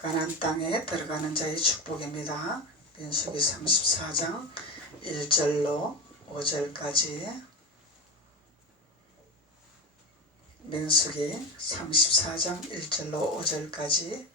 가나안 땅에 들어가는 자의 축복입니다. 민수기 34장 1절로 5절까지. 민수기 34장 1절로 5절까지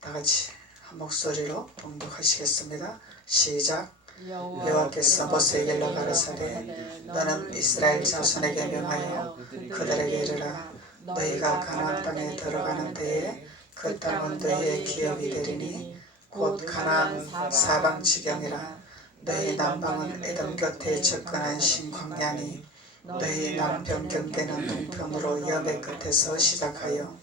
다같이 한 목소리로 봉독하시겠습니다. 시작. 여호와께서 모세에게 가라사대 너는 이스라엘 자손에게 명하여 그들에게 이르라. 너희가 가나안 땅에 들어가는 때에 그 땅은 너희의 기업이 되리니 곧 가나안 사방 지경이라. 너희 남방은 에돔 곁에 접근한 신광야니 너희 남편 경계는 동편으로 여백 끝에서 시작하여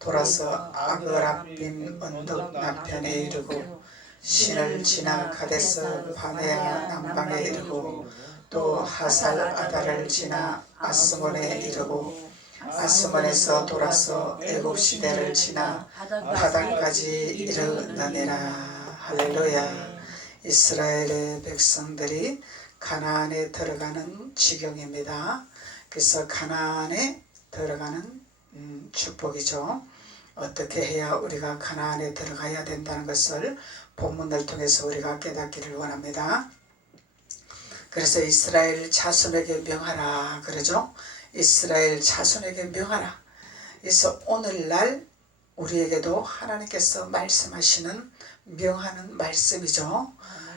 돌아서 아그라빔 언덕 남편에 이르고 신을 지나 가데스 바네아 남방에 이르고 또 하살 아달을 지나 아스몬에 이르고 아스몬에서 돌아서 애굽 시대를 지나 바단까지 이르느니라. 할렐루야. 이스라엘의 백성들이 가나안에 들어가는 지경입니다. 그래서 가나안에 들어가는 축복이죠. 어떻게 해야 우리가 가나안에 들어가야 된다는 것을 본문을 통해서 우리가 깨닫기를 원합니다. 그래서 이스라엘 자손에게 명하라 그러죠. 이스라엘 자손에게 명하라. 그래서 오늘날 우리에게도 하나님께서 말씀하시는 명하는 말씀이죠.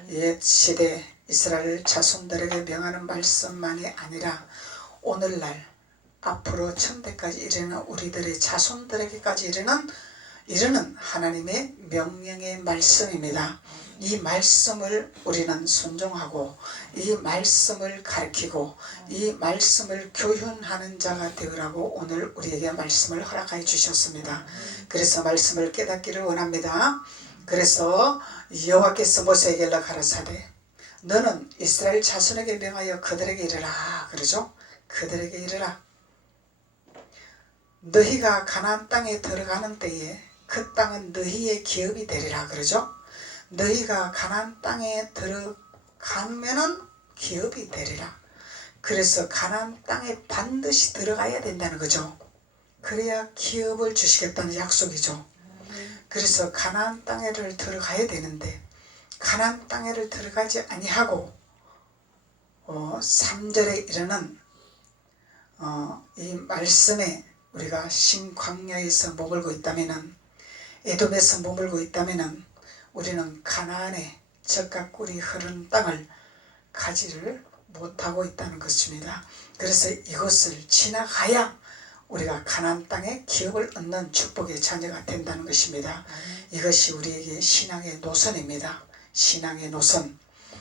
옛 시대 이스라엘 자손들에게 명하는 말씀만이 아니라 오늘날 앞으로 천대까지 이르는 우리들의 자손들에게까지 이르는 하나님의 명령의 말씀입니다. 이 말씀을 우리는 순종하고 이 말씀을 가르치고 이 말씀을 교훈하는 자가 되으라고 오늘 우리에게 말씀을 허락하여 주셨습니다. 그래서 말씀을 깨닫기를 원합니다. 그래서 여호와께서 모세에게 가라사대 너는 이스라엘 자손에게 명하여 그들에게 이르라 그러죠. 그들에게 이르라. 너희가 가나안 땅에 들어가는 때에 그 땅은 너희의 기업이 되리라 그러죠. 너희가 가나안 땅에 들어가면은 기업이 되리라. 그래서 가나안 땅에 반드시 들어가야 된다는 거죠. 그래야 기업을 주시겠다는 약속이죠. 그래서 가나안 땅에를 들어가야 되는데 가나안 땅에를 들어가지 아니하고 3절에 이르는 이 말씀에 우리가 신광야에서 머물고 있다면은 에돔에서 머물고 있다면은 우리는 가나안의 젖과 꿀이 흐르는 땅을 가지를 못하고 있다는 것입니다. 그래서 이것을 지나가야 우리가 가나안 땅에 기업을 얻는 축복의 자녀가 된다는 것입니다. 이것이 우리에게 신앙의 노선입니다. 신앙의 노선.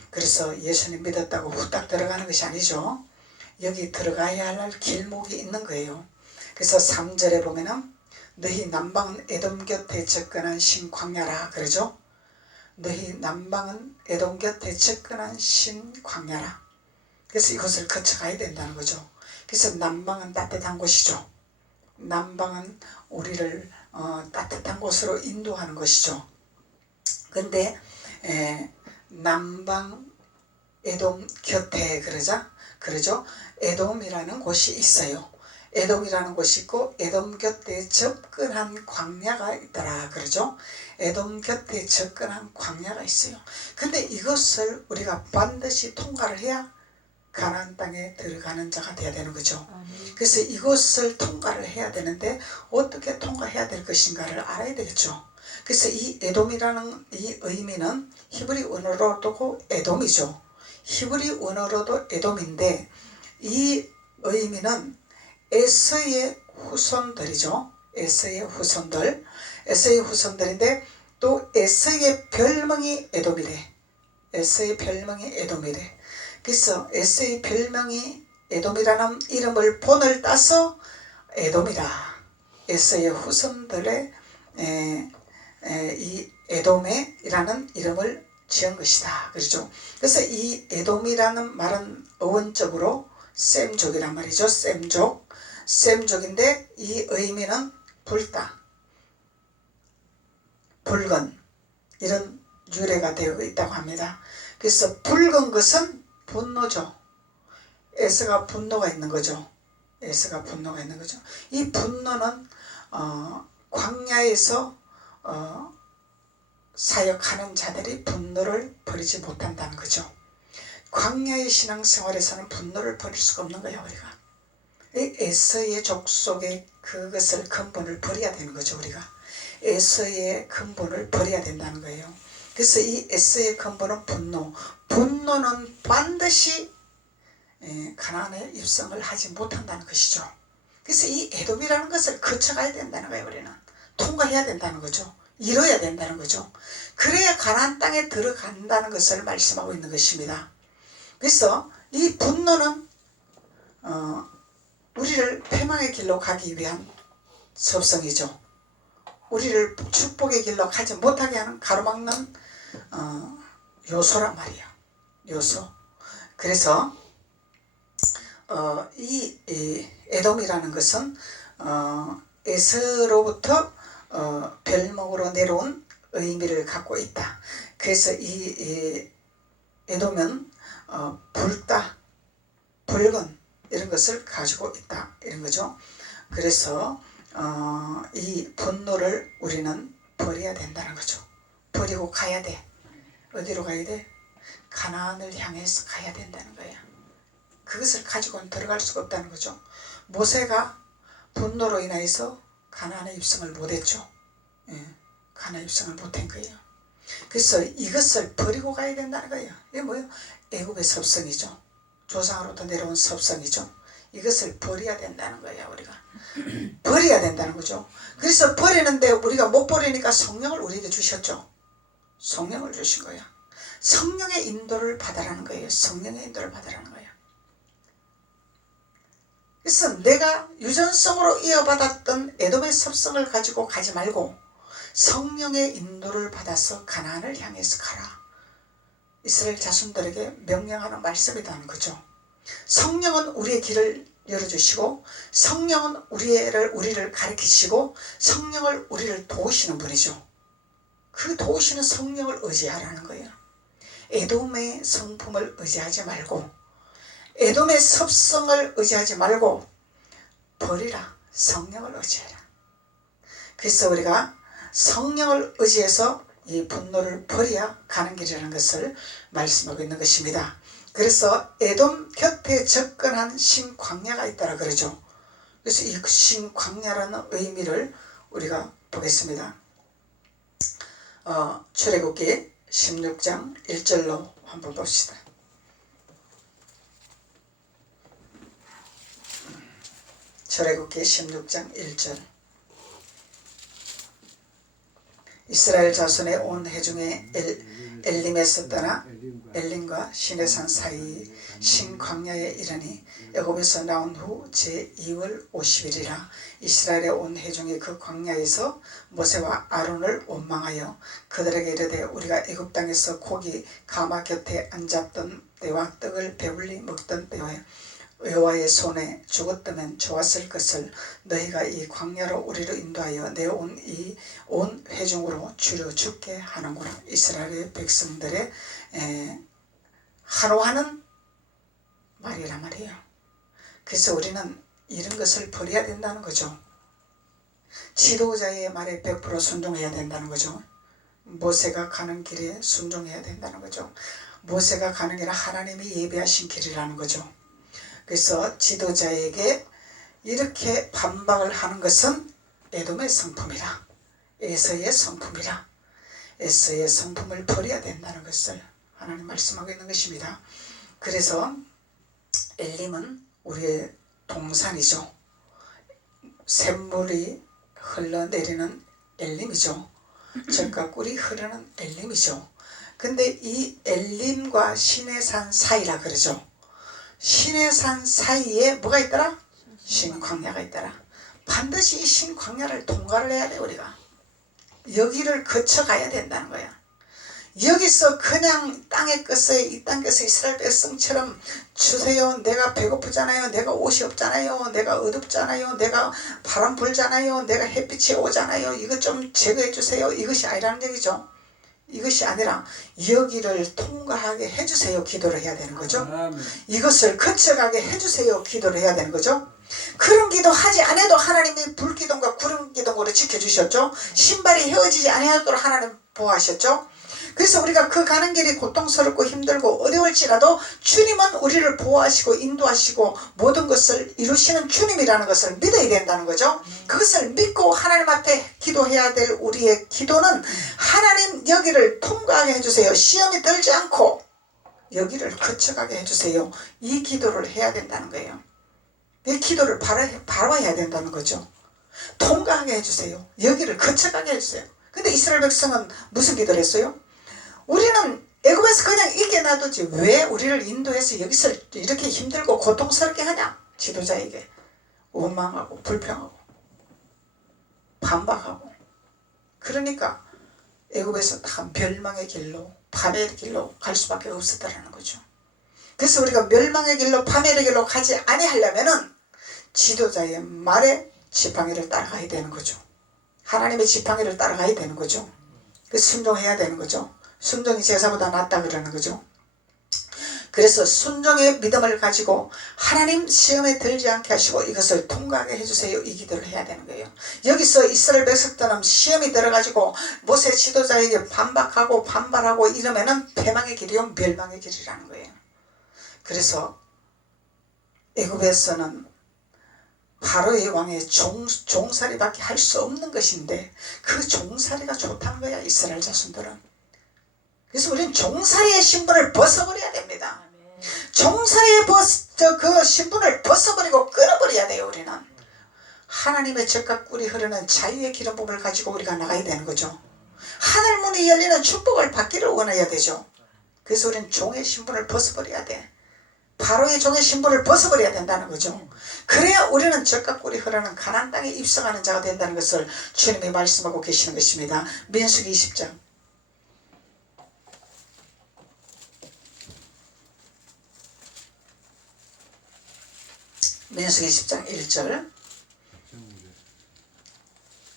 그래서 예수님 믿었다고 후딱 들어가는 것이 아니죠. 여기 들어가야 할 길목이 있는 거예요. 그래서 3절에 보면은 너희 남방은 에돔 곁에 접근한 신광야라 그러죠. 너희 남방은 에돔 곁에 접근한 신광야라. 그래서 이것을 거쳐가야 된다는 거죠. 그래서 남방은 따뜻한 곳이죠. 남방은 우리를 따뜻한 곳으로 인도하는 것이죠. 근데 남방 에돔 곁에 그러죠. 에돔이라는 곳이 있어요. 에돔이라는 곳이 있고 에돔 곁에 접근한 광야가 있더라 그러죠. 에돔 곁에 접근한 광야가 있어요. 근데 이것을 우리가 반드시 통과를 해야 가나안 땅에 들어가는 자가 되어야 되는 거죠. 그래서 이것을 통과를 해야 되는데 어떻게 통과해야 될 것인가를 알아야 되겠죠. 그래서 이 에돔이라는 이 의미는 히브리 원어로도 에돔이죠. 히브리 원어로도 에돔인데 이 의미는 에서의 후손들이죠. 에서의 후손들인데 또 에서의 별명이 에돔이래. 에서의 별명이 에돔이래. 그래서 에서의 별명이 에돔이라는 이름을 본을 따서 에돔이라. 에서의 후손들의 이 에돔이라는 이름을 지은 것이다. 그렇죠. 그래서 이 에돔이라는 말은 어원적으로 셈족이란 말이죠. 셈족인데 이 의미는 불다, 붉은 이런 유래가 되어 있다고 합니다. 그래서 붉은 것은 분노죠. 에서가 분노가 있는 거죠. 이 분노는 광야에서 사역하는 자들이 분노를 버리지 못한다는 거죠. 광야의 신앙생활에서는 분노를 버릴 수가 없는 거예요. 우리가 에서의 족속의 그것을 근본을 버려야 되는 거죠. 우리가 에서의 근본을 버려야 된다는 거예요. 그래서 이 에서의 근본은 분노는 반드시 가나안에 입성을 하지 못한다는 것이죠. 그래서 이 에돔이라는 것을 거쳐가야 된다는 거예요. 우리는 통과해야 된다는 거죠. 이뤄야 된다는 거죠. 그래야 가나안 땅에 들어간다는 것을 말씀하고 있는 것입니다. 그래서 이 분노는 우리를 패망의 길로 가기 위한 섭성이죠. 우리를 축복의 길로 가지 못하게 하는 가로막는 요소란 말이에요. 요소. 그래서 이 에돔이라는 것은 에서로부터 별목으로 내려온 의미를 갖고 있다. 그래서 이 에돔은 붉다, 붉은 이런 것을 가지고 있다 이런 거죠. 그래서 이 분노를 우리는 버려야 된다는 거죠. 버리고 가야 돼. 어디로 가야 돼? 가나안을 향해서 가야 된다는 거야. 그것을 가지고는 들어갈 수가 없다는 거죠. 모세가 분노로 인해서 가나안에 입성을 못했죠. 가나안 입성을 못한 거예요. 그래서 이것을 버리고 가야 된다는 거예요. 이게 뭐예요? 애굽의 섭성이죠. 조상으로부터 내려온 섭성이죠. 이것을 버려야 된다는 거예요. 우리가 버려야 된다는 거죠. 그래서 버리는데 우리가 못 버리니까 성령을 우리에게 주셨죠. 성령을 주신 거야. 성령의 인도를 받으라는 거예요. 성령의 인도를 받으라는 거예요. 그래서 내가 유전성으로 이어받았던 에돔의 섭성을 가지고 가지 말고 성령의 인도를 받아서 가나안을 향해서 가라. 이스라엘 자손들에게 명령하는 말씀이라는 거죠. 성령은 우리의 길을 열어주시고 성령은 우리를 가르치시고 성령을 우리를 도우시는 분이죠. 그 도우시는 성령을 의지하라는 거예요. 에돔의 성품을 의지하지 말고 에돔의 섭성을 의지하지 말고 버리라. 성령을 의지해라. 그래서 우리가 성령을 의지해서 이 분노를 버려야 가는 길이라는 것을 말씀하고 있는 것입니다. 그래서 에돔 곁에 접근한 신광야가 있다라 그러죠. 그래서 이 신광야라는 의미를 우리가 보겠습니다. 출애굽기 16장 1절로 한번 봅시다. 출애굽기 16장 1절. 이스라엘 자손의 온 회중에 엘림에서 떠나 엘림과 시내산 사이 신광야에 이르니 애굽에서 나온 후 제2월 50일이라 이스라엘의 온 회중이 그 광야에서 모세와 아론을 원망하여 그들에게 이르되 우리가 애굽 땅에서 고기 가마 곁에 앉았던 때와 떡을 배불리 먹던 때와 여호와의 손에 죽었다면 좋았을 것을 너희가 이 광야로 우리를 인도하여 내 온 회중으로 주려 죽게 하는구나. 이스라엘의 백성들의 한호하는 말이란 말이에요. 그래서 우리는 이런 것을 버려야 된다는 거죠. 지도자의 말에 100% 순종해야 된다는 거죠. 모세가 가는 길에 순종해야 된다는 거죠. 모세가 가는 길은 하나님이 예비하신 길이라는 거죠. 그래서 지도자에게 이렇게 반박을 하는 것은 에돔의 성품이라, 에서의 성품이라, 에서의 성품을 버려야 된다는 것을 하나님 말씀하고 있는 것입니다. 그래서 엘림은 우리의 동산이죠. 샘물이 흘러내리는 엘림이죠. 젖과 꿀이 흐르는 엘림이죠. 근데 이 엘림과 시내산 사이라 그러죠. 시내산 사이에 뭐가 있더라? 신광야가 있더라. 반드시 이 신광야를 통과를 해야 돼. 우리가 여기를 거쳐가야 된다는 거야. 여기서 그냥 땅의 것에 이 땅에서 이스라엘 백성처럼 주세요. 내가 배고프잖아요. 내가 옷이 없잖아요. 내가 어둡잖아요. 내가 바람 불잖아요. 내가 햇빛이 오잖아요. 이것 좀 제거해 주세요. 이것이 아니라는 얘기죠. 이것이 아니라 여기를 통과하게 해주세요. 기도를 해야 되는 거죠. 이것을 거쳐가게 해주세요. 기도를 해야 되는 거죠. 그런 기도 하지 않아도 하나님이 불기둥과 구름기둥 등으로 지켜주셨죠. 신발이 헤어지지 아니하도록 하나님 보호하셨죠. 그래서 우리가 그 가는 길이 고통스럽고 힘들고 어려울지라도 주님은 우리를 보호하시고 인도하시고 모든 것을 이루시는 주님이라는 것을 믿어야 된다는 거죠. 그것을 믿고 하나님 앞에 기도해야 될 우리의 기도는 하나님 여기를 통과하게 해주세요. 시험이 들지 않고 여기를 거쳐가게 해주세요. 이 기도를 해야 된다는 거예요. 이 기도를 바로 해야 된다는 거죠. 통과하게 해주세요. 여기를 거쳐가게 해주세요. 근데 이스라엘 백성은 무슨 기도를 했어요? 우리는 애굽에서 그냥 이겨놔두지 왜 우리를 인도해서 여기서 이렇게 힘들고 고통스럽게 하냐. 지도자에게 원망하고 불평하고 반박하고. 그러니까 애굽에서 다 멸망의 길로 파멸의 길로 갈 수밖에 없었다는 거죠. 그래서 우리가 멸망의 길로 파멸의 길로 가지 아니하려면은 지도자의 말에 지팡이를 따라가야 되는 거죠. 하나님의 지팡이를 따라가야 되는 거죠. 순종해야 되는 거죠. 순종이 제사보다 낫다 그러는 거죠. 그래서 순종의 믿음을 가지고 하나님 시험에 들지 않게 하시고 이것을 통과하게 해주세요. 이 기도를 해야 되는 거예요. 여기서 이스라엘 백성들은 시험이 들어가지고 모세 지도자에게 반박하고 반발하고 이러면은 패망의 길이요 멸망의 길이라는 거예요. 그래서 애굽에서는 바로의 왕의 종살이밖에 할 수 없는 것인데 그 종살이가 좋다는 거야. 이스라엘 자손들은. 그래서 우리는 종살이의 신분을 벗어버려야 됩니다. 종살이의 그 신분을 벗어버리고 끊어버려야 돼요. 우리는 하나님의 적과 꿀이 흐르는 자유의 기름 부음을 가지고 우리가 나가야 되는 거죠. 하늘 문이 열리는 축복을 받기를 원해야 되죠. 그래서 우리는 종의 신분을 벗어버려야 돼. 바로의 종의 신분을 벗어버려야 된다는 거죠. 그래야 우리는 적과 꿀이 흐르는 가나안 땅에 입성하는 자가 된다는 것을 주님이 말씀하고 계시는 것입니다. 민수기 20장 민수기 10장 1절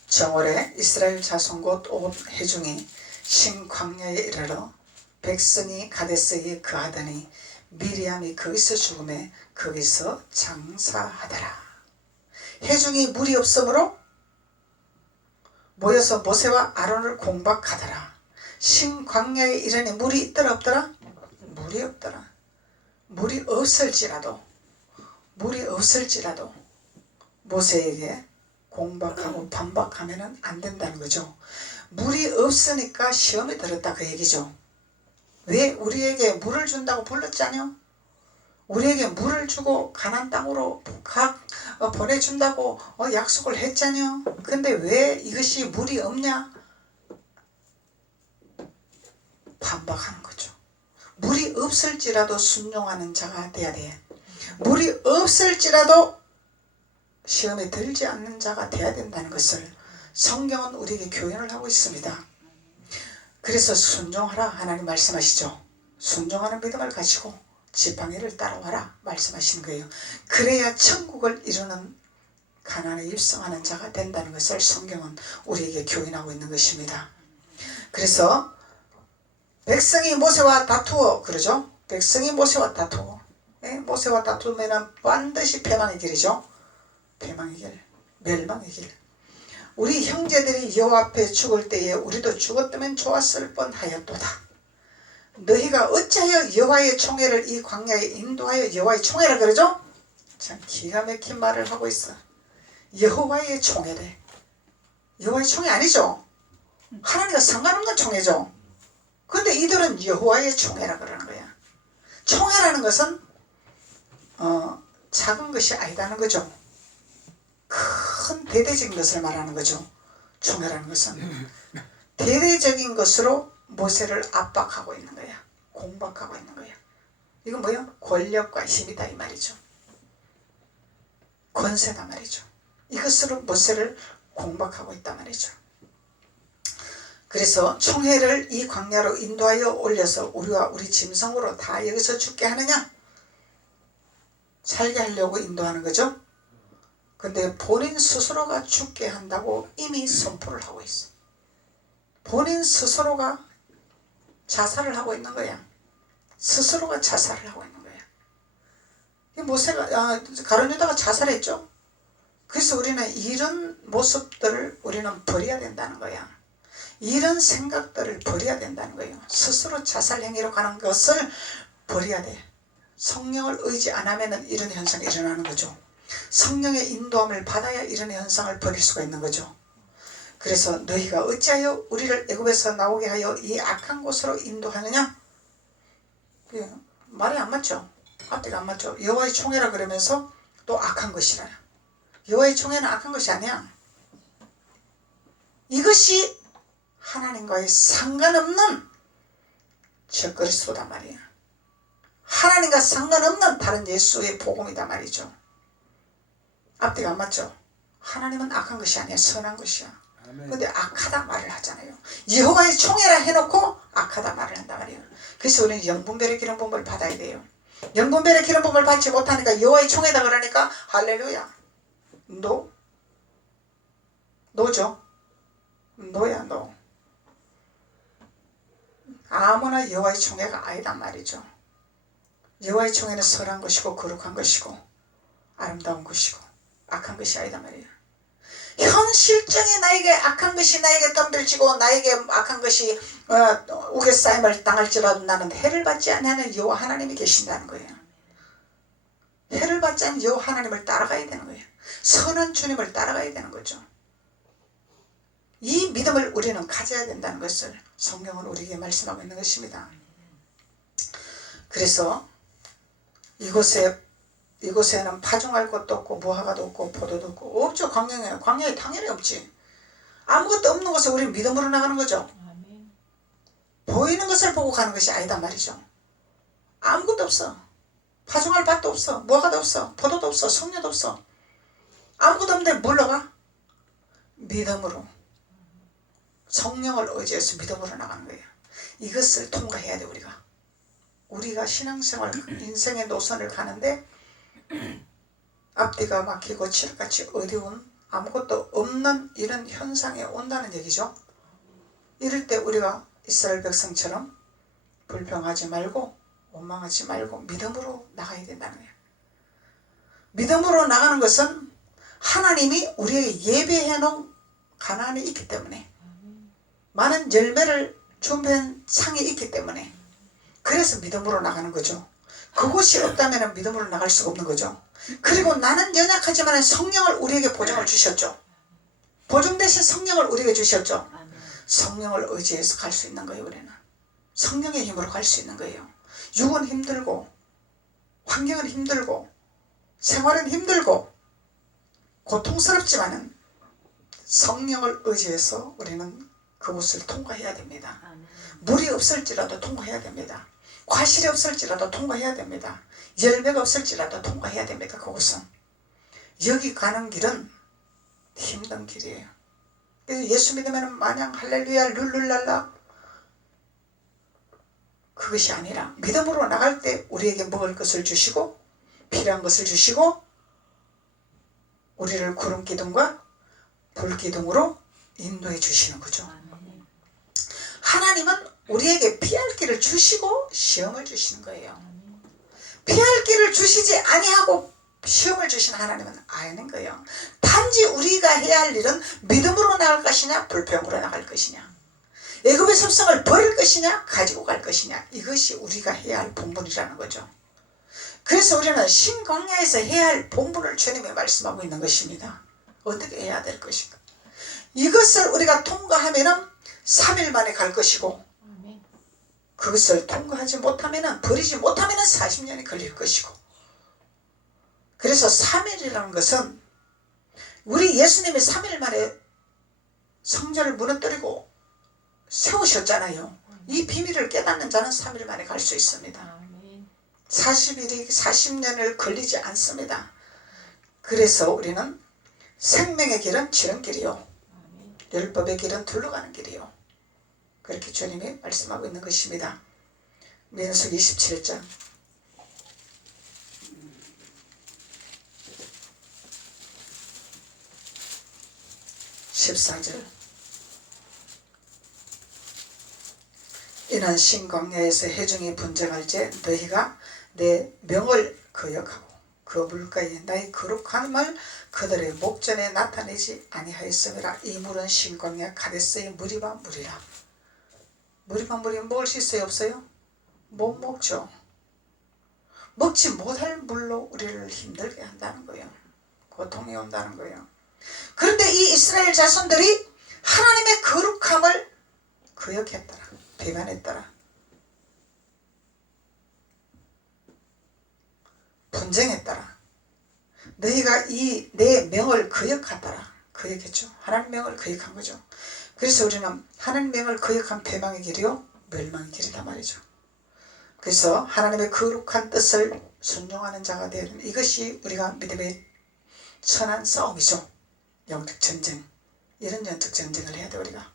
정월에 이스라엘 자손 곧 온 회중이 신 광야에 이르러 백성이 가데스에 거하더니 미리암이 거기서 죽음에 거기서 장사하더라. 회중이 물이 없으므로 모여서 모세와 아론을 공박하더라. 신 광야에 이르니 물이 있더라 없더라? 물이 없더라. 물이 없을지라도 모세에게 공박하고 반박하면 안 된다는 거죠. 물이 없으니까 시험이 들었다 그 얘기죠. 왜 우리에게 물을 준다고 불렀잖아요. 우리에게 물을 주고 가나안 땅으로 보내준다고 약속을 했잖아요. 근데 왜 이것이 물이 없냐? 반박하는 거죠. 물이 없을지라도 순종하는 자가 돼야 돼. 물이 없을지라도 시험에 들지 않는 자가 돼야 된다는 것을 성경은 우리에게 교훈을 하고 있습니다. 그래서 순종하라 하나님 말씀하시죠. 순종하는 믿음을 가지고 지팡이를 따라와라 말씀하시는 거예요. 그래야 천국을 이루는 가나안에 입성하는 자가 된다는 것을 성경은 우리에게 교훈하고 있는 것입니다. 그래서 백성이 모세와 다투어 그러죠. 백성이 모세와 다투어 모세와 다투면 반드시 패망의 길이죠. 패망의 길, 멸망의 길. 우리 형제들이 여호와 앞에 죽을 때에 우리도 죽었다면 좋았을 뻔하였도다. 너희가 어찌하여 여호와의 총회를 이 광야에 인도하여 여호와의 총회라 그러죠? 참 기가 막힌 말을 하고 있어. 여호와의 총회래. 여호와의 총회 아니죠? 하나님과 상관없는 총회죠. 근데 이들은 여호와의 총회라 그러는 거야. 총회라는 것은 작은 것이 아니다는 거죠. 큰 대대적인 것을 말하는 거죠. 총회라는 것은 대대적인 것으로 모세를 압박하고 있는 거야. 공박하고 있는 거야. 이건 뭐예요? 권력과 힘이다 이 말이죠. 권세다 말이죠. 이것으로 모세를 공박하고 있단 말이죠. 그래서 총회를 이 광야로 인도하여 올려서 우리와 우리 짐승으로 다 여기서 죽게 하느냐? 살게 하려고 인도하는 거죠. 근데 본인 스스로가 죽게 한다고 이미 선포를 하고 있어. 본인 스스로가 자살을 하고 있는 거야. 스스로가 자살을 하고 있는 거야. 모세가 가룟 유다가 자살했죠. 그래서 우리는 이런 모습들을 우리는 버려야 된다는 거야. 이런 생각들을 버려야 된다는 거예요. 스스로 자살행위로 가는 것을 버려야 돼. 성령을 의지 안 하면 이런 현상이 일어나는 거죠. 성령의 인도함을 받아야 이런 현상을 버릴 수가 있는 거죠. 그래서 너희가 어찌하여 우리를 애굽에서 나오게 하여 이 악한 곳으로 인도하느냐? 말이 안 맞죠. 앞뒤가 안 맞죠. 여호와의 총회라 그러면서 또 악한 것이라. 여호와의 총회는 악한 것이 아니야. 이것이 하나님과의 상관없는 적그리스도단 말이야. 하나님과 상관없는 다른 예수의 복음이다 말이죠. 앞뒤가 안 맞죠. 하나님은 악한 것이 아니야. 선한 것이야. 근데 악하다 말을 하잖아요. 여호와의 총회라 해놓고 악하다 말을 한단 말이에요. 그래서 우리는 영분별의 기름 부음을 받아야 돼요. 영분별의 기름 부음을 받지 못하니까 여호와의 총회다 그러니까 할렐루야. 노죠. 노야 노. 아무나 여호와의 총회가 아니단 말이죠. 여호와의 총회는 선한 것이고 거룩한 것이고 아름다운 것이고 악한 것이 아니단 말이에요. 현실적인 나에게 악한 것이 나에게 덤빌지고 나에게 악한 것이 우겨싸임을 당할지라도 나는 해를 받지 않는 여호와 하나님이 계신다는 거예요. 해를 받지 않는 여호와 하나님을 따라가야 되는 거예요. 선한 주님을 따라가야 되는 거죠. 이 믿음을 우리는 가져야 된다는 것을 성경은 우리에게 말씀하고 있는 것입니다. 그래서 이곳에는 파종할 것도 없고 무화과도 없고 포도도 없고 없죠. 광야에 당연히 없지. 아무것도 없는 곳에 우리는 믿음으로 나가는 거죠. 보이는 것을 보고 가는 것이 아니다 말이죠. 아무것도 없어. 파종할 밭도 없어. 무화과도 없어. 포도도 없어. 석류도 없어. 아무것도 없는데 뭘로 가? 믿음으로. 성령을 의지해서 믿음으로 나가는 거예요. 이것을 통과해야 돼. 우리가 신앙생활 인생의 노선을 가는데 앞뒤가 막히고 칠흑같이 어려운 아무것도 없는 이런 현상에 온다는 얘기죠. 이럴 때 우리가 이스라엘 백성처럼 불평하지 말고 원망하지 말고 믿음으로 나가야 된다는 거예요. 믿음으로 나가는 것은 하나님이 우리에게 예배해 놓은 가나안에 있기 때문에 많은 열매를 준비한 상에 있기 때문에 그래서 믿음으로 나가는 거죠. 그곳이 없다면 믿음으로 나갈 수가 없는 거죠. 그리고 나는 연약하지만 성령을 우리에게 보증을 주셨죠. 보증 대신 성령을 우리에게 주셨죠. 성령을 의지해서 갈 수 있는 거예요. 우리는 성령의 힘으로 갈 수 있는 거예요. 육은 힘들고 환경은 힘들고 생활은 힘들고 고통스럽지만은 성령을 의지해서 우리는 그곳을 통과해야 됩니다. 물이 없을지라도 통과해야 됩니다. 과실이 없을지라도 통과해야 됩니다. 열매가 없을지라도 통과해야 됩니다. 그곳은. 여기 가는 길은 힘든 길이에요. 그래서 예수 믿으면 마냥 할렐루야 룰룰랄라 그것이 아니라 믿음으로 나갈 때 우리에게 먹을 것을 주시고 필요한 것을 주시고 우리를 구름기둥과 불기둥으로 인도해 주시는 거죠. 하나님은 우리에게 피할 길을 주시고 시험을 주시는 거예요. 피할 길을 주시지 아니하고 시험을 주신 하나님은 아닌 거예요. 단지 우리가 해야 할 일은 믿음으로 나갈 것이냐 불평으로 나갈 것이냐 애굽의 습성을 버릴 것이냐 가지고 갈 것이냐 이것이 우리가 해야 할 본분이라는 거죠. 그래서 우리는 신광야에서 해야 할 본분을 주님이 말씀하고 있는 것입니다. 어떻게 해야 될 것인가. 이것을 우리가 통과하면 3일 만에 갈 것이고 그것을 통과하지 못하면 버리지 못하면 40년이 걸릴 것이고 그래서 3일이라는 것은 우리 예수님이 3일 만에 성전을 무너뜨리고 세우셨잖아요. 이 비밀을 깨닫는 자는 3일 만에 갈 수 있습니다. 40년을 걸리지 않습니다. 그래서 우리는 생명의 길은 지름길이요 율법의 길은 둘러가는 길이요 그렇게 주님이 말씀하고 있는 것입니다. 민수기 27장 14절 이는 신광야에서 회중이 분쟁할 때 너희가 내 명을 거역하고 그 물가에 나의 거룩함을 그들의 목전에 나타내지 아니하였음이라. 이 물은 신광야 가데스의 물이라. 물이면 먹을 수 있어요 없어요? 못 먹죠. 먹지 못할 물로 우리를 힘들게 한다는 거예요. 고통이 온다는 거예요. 그런데 이 이스라엘 자손들이 하나님의 거룩함을 거역했더라. 비관했더라. 분쟁했더라. 너희가 이 내 명을 거역하더라. 거역했죠. 하나님 명을 거역한 거죠. 그래서 우리는 하나님 명을 거역한 패망의 길이요 멸망의 길이다 말이죠. 그래서 하나님의 거룩한 뜻을 순종하는 자가 되어야 됩니다. 이것이 우리가 믿음의 선한 싸움이죠. 영적 전쟁. 이런 영적 전쟁을 해야 돼 우리가.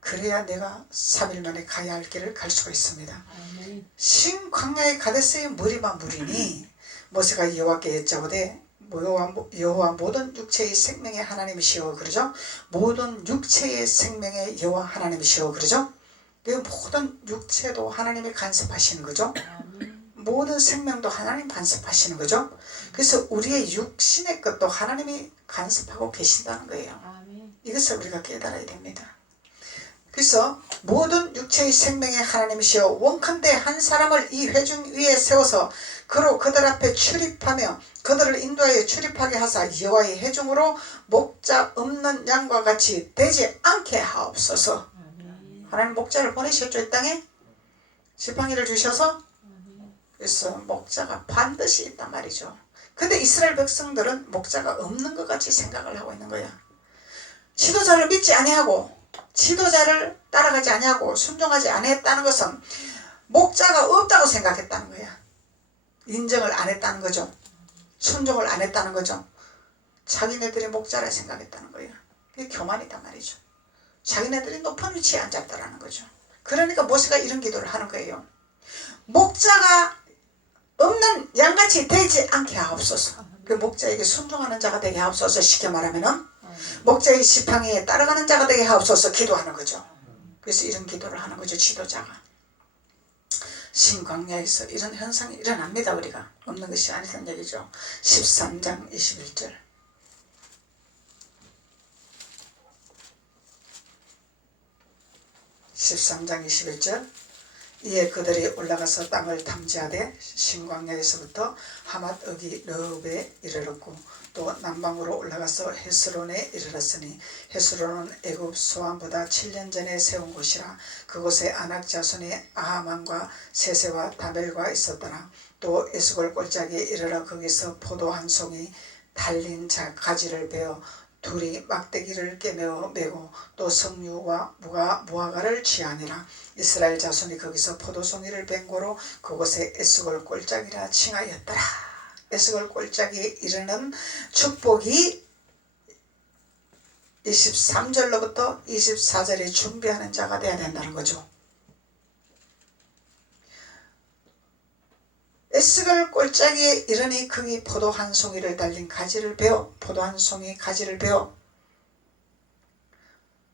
그래야 내가 3일 만에 가야 할 길을 갈 수가 있습니다. 신 광야의 가데스의 물이만 물이니 모세가 여호와께 여짜오되 여호와 모든 육체의 생명의 하나님이시오 그러죠. 모든 육체의 생명의 여호와 하나님이시오 그러죠. 모든 육체도 하나님이 간섭하시는 거죠. 모든 생명도 하나님 간섭하시는 거죠. 그래서 우리의 육신의 것도 하나님이 간섭하고 계신다는 거예요. 이것을 우리가 깨달아야 됩니다. 그래서 모든 육체의 생명의 하나님이시여 원컨대 한 사람을 이 회중 위에 세워서 그로 그들 앞에 출입하며 그들을 인도하여 출입하게 하사 여호와의 회중으로 목자 없는 양과 같이 되지 않게 하옵소서. 하나님 목자를 보내셨죠. 이 땅에 지팡이를 주셔서. 그래서 목자가 반드시 있단 말이죠. 근데 이스라엘 백성들은 목자가 없는 것 같이 생각을 하고 있는 거야. 지도자를 믿지 아니하고 지도자를 따라가지 아니하고 순종하지 아니했다는 것은 목자가 없다고 생각했다는 거야. 인정을 안 했다는 거죠. 순종을 안 했다는 거죠. 자기네들이 목자라 생각했다는 거예요. 그게 교만이단 말이죠. 자기네들이 높은 위치에 앉았다라는 거죠. 그러니까 모세가 이런 기도를 하는 거예요. 목자가 없는 양같이 되지 않게 하옵소서. 그 목자에게 순종하는 자가 되게 하옵소서. 쉽게 말하면은 목자의 지팡이에 따라가는 자가 되게 하옵소서 기도하는 거죠. 그래서 이런 기도를 하는 거죠. 지도자가. 신광야에서 이런 현상이 일어납니다. 우리가 없는 것이 아니란 얘기죠. 13장 21절 13장 21절 이에 그들이 올라가서 땅을 탐지하되 신광야에서부터 하맛 어기 르홉에 이르렀고 또 남방으로 올라가서 헤스론에 이르렀으니 헤스론은 애굽 소안보다 7년 전에 세운 곳이라. 그곳에 아낙 자손의 아하만과 세세와 다벨과 있었더라. 또 에스골 골짜기에 이르러 거기서 포도 한 송이 달린 가지를 베어 둘이 막대기를 꿰매어 메고 또 석류와 무화과를 취하니라. 이스라엘 자손이 거기서 포도송이를 벤 고로 그곳에 에스골 골짜기라 칭하였더라. 에스골 골짜기에 이르는 축복이 23절로부터 24절에 준비하는 자가 되어야 된다는 거죠. 에스골 골짜기에 이르니 거기 포도 한 송이를 달린 가지를 베어 포도 한 송이 가지를 베어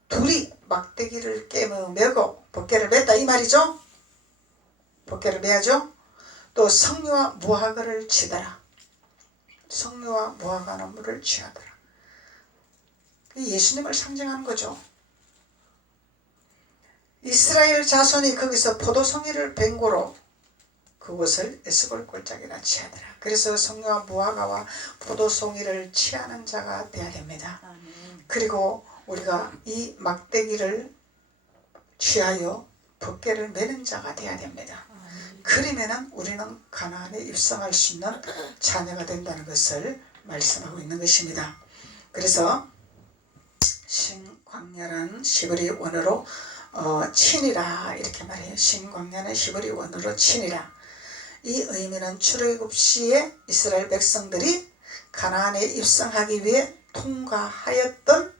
둘이 막대기를 깨며 메고 벗개를 맸다 이 말이죠. 벗개를 매야죠. 또 석류와 무화과를 치더라. 석류와 무화과 나무를 취하더라. 예수님을 상징하는 거죠. 이스라엘 자손이 거기서 포도송이를 벤 고로 그곳을 에스골 골짜기라 취하더라. 그래서 석류와 무화과와 포도송이를 취하는 자가 되어야 됩니다. 그리고 우리가 이 막대기를 취하여 벗개를 매는 자가 되어야 됩니다. 그러면은 우리는 가나안에 입성할 수 있는 자녀가 된다는 것을 말씀하고 있는 것입니다. 그래서 신광야라는 히브리 원어로 친이라 이렇게 말해요. 신광야는 히브리 원어로 친이라. 이 의미는 출애굽 시에 이스라엘 백성들이 가나안에 입성하기 위해 통과하였던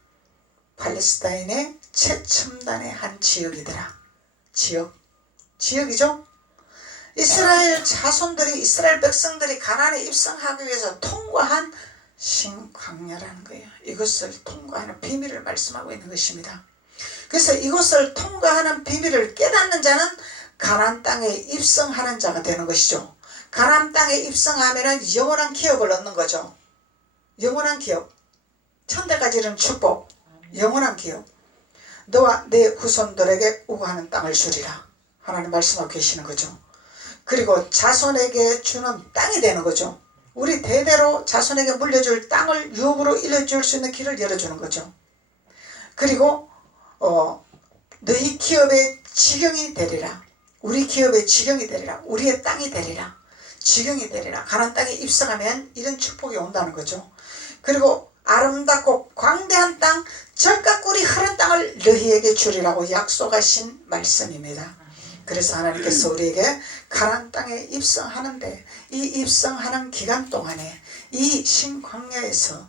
팔레스타인의 최첨단의 한 지역이더라. 지역이죠. 이스라엘 자손들이 이스라엘 백성들이 가나안에 입성하기 위해서 통과한 신광야라는 거예요. 이것을 통과하는 비밀을 말씀하고 있는 것입니다. 그래서 이것을 통과하는 비밀을 깨닫는 자는 가나안 땅에 입성하는 자가 되는 것이죠. 가나안 땅에 입성하면 영원한 기업을 얻는 거죠. 영원한 기업, 천대까지 이르는 축복, 영원한 기업. 너와 내 후손들에게 우거하는 땅을 주리라. 하나님 말씀하고 계시는 거죠. 그리고 자손에게 주는 땅이 되는 거죠. 우리 대대로 자손에게 물려줄 땅을 유업으로 일려줄 수 있는 길을 열어주는 거죠. 그리고 너희 기업의 지경이 되리라. 우리 기업의 지경이 되리라. 우리의 땅이 되리라. 지경이 되리라. 가나안 땅에 입성하면 이런 축복이 온다는 거죠. 그리고 아름답고 광대한 땅, 젖과 꿀이 흐른 땅을 너희에게 주리라고 약속하신 말씀입니다. 그래서 하나님께서 우리에게 가나안 땅에 입성하는데, 이 입성하는 기간 동안에 이 신광야에서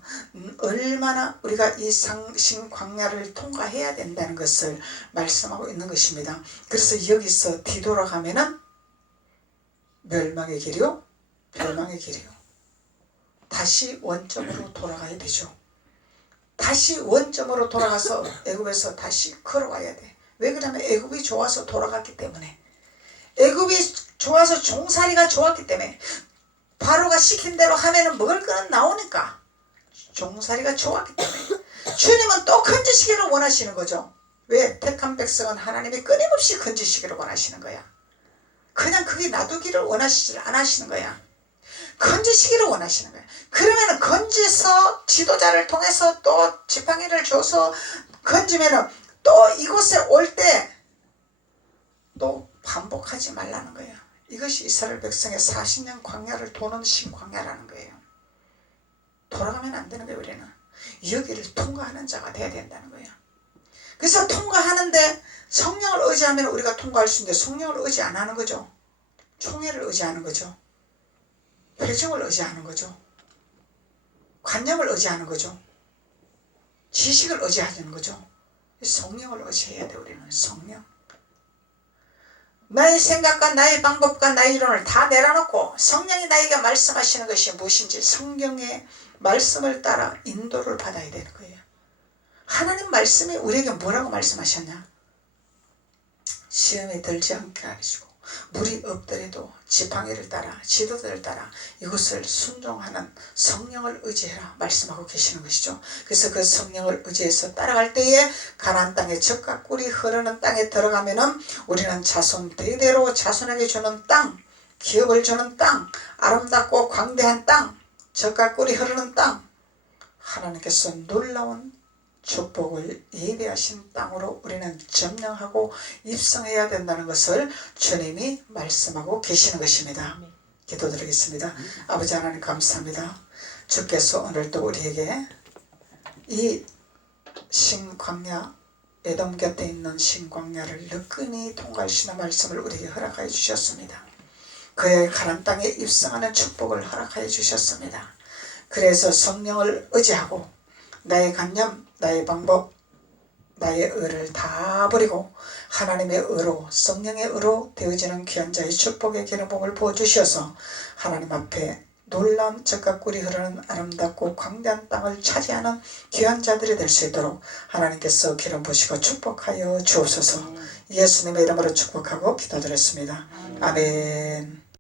얼마나 우리가 이 신광야를 통과해야 된다는 것을 말씀하고 있는 것입니다. 그래서 여기서 뒤돌아가면은 멸망의 길이요, 멸망의 길이요. 다시 원점으로 돌아가야 되죠. 다시 원점으로 돌아가서 애굽에서 다시 걸어와야 돼. 왜 그러냐면 애굽이 좋아서 돌아갔기 때문에, 애굽이 좋아서 종살이가 좋았기 때문에, 바로가 시킨 대로 하면은 먹을 거는 나오니까 종살이가 좋았기 때문에 주님은 또 건지시기를 원하시는 거죠. 왜? 택한 백성은 하나님이 끊임없이 건지시기를 원하시는 거야. 그냥 그게 놔두기를 원하시지 않으시는 거야. 건지시기를 원하시는 거야. 그러면은 건지서 지도자를 통해서 또 지팡이를 줘서 건지면은 또 이곳에 올 때 또 반복하지 말라는 거예요. 이것이 이스라엘 백성의 40년 광야를 도는 신광야라는 거예요. 돌아가면 안 되는 거예요. 우리는 여기를 통과하는 자가 돼야 된다는 거예요. 그래서 통과하는데 성령을 의지하면 우리가 통과할 수 있는데, 성령을 의지 안 하는 거죠. 총회를 의지하는 거죠. 회중을 의지하는 거죠. 관념을 의지하는 거죠. 지식을 의지하는 거죠. 성령을 의지해야 돼. 우리는 성령. 나의 생각과 나의 방법과 나의 이론을 다 내려놓고 성령이 나에게 말씀하시는 것이 무엇인지 성경의 말씀을 따라 인도를 받아야 되는 거예요. 하나님 말씀이 우리에게 뭐라고 말씀하셨냐? 시험에 들지 않게 하시고 물이 없더라도 지팡이를 따라 지도자를 따라 이것을 순종하는 성령을 의지해라 말씀하고 계시는 것이죠. 그래서 그 성령을 의지해서 따라갈 때에 가나안 땅에 젖과 꿀이 흐르는 땅에 들어가면은 우리는 자손 대대로 자손에게 주는 땅, 기업을 주는 땅, 아름답고 광대한 땅, 젖과 꿀이 흐르는 땅, 하나님께서 놀라운 축복을 예비하신 땅으로 우리는 점령하고 입성해야 된다는 것을 주님이 말씀하고 계시는 것입니다. 기도드리겠습니다. 아버지 하나님 감사합니다. 주께서 오늘도 우리에게 이 신광야, 에돔 곁에 있는 신광야를 느끼니 통과하시는 말씀을 우리에게 허락하여 주셨습니다. 그의 가나안 땅에 입성하는 축복을 허락하여 주셨습니다. 그래서 성령을 의지하고 나의 관념, 나의 방법, 나의 의를 다 버리고 하나님의 의로, 성령의 의로 되어지는 귀한 자의 축복의 기름부음을 부어주셔서 하나님 앞에 놀라운 젖과 꿀이 흐르는 아름답고 광대한 땅을 차지하는 귀한 자들이 될 수 있도록 하나님께서 기름 부으시고 축복하여 주옵소서. 예수님의 이름으로 축복하고 기도드렸습니다. 아멘.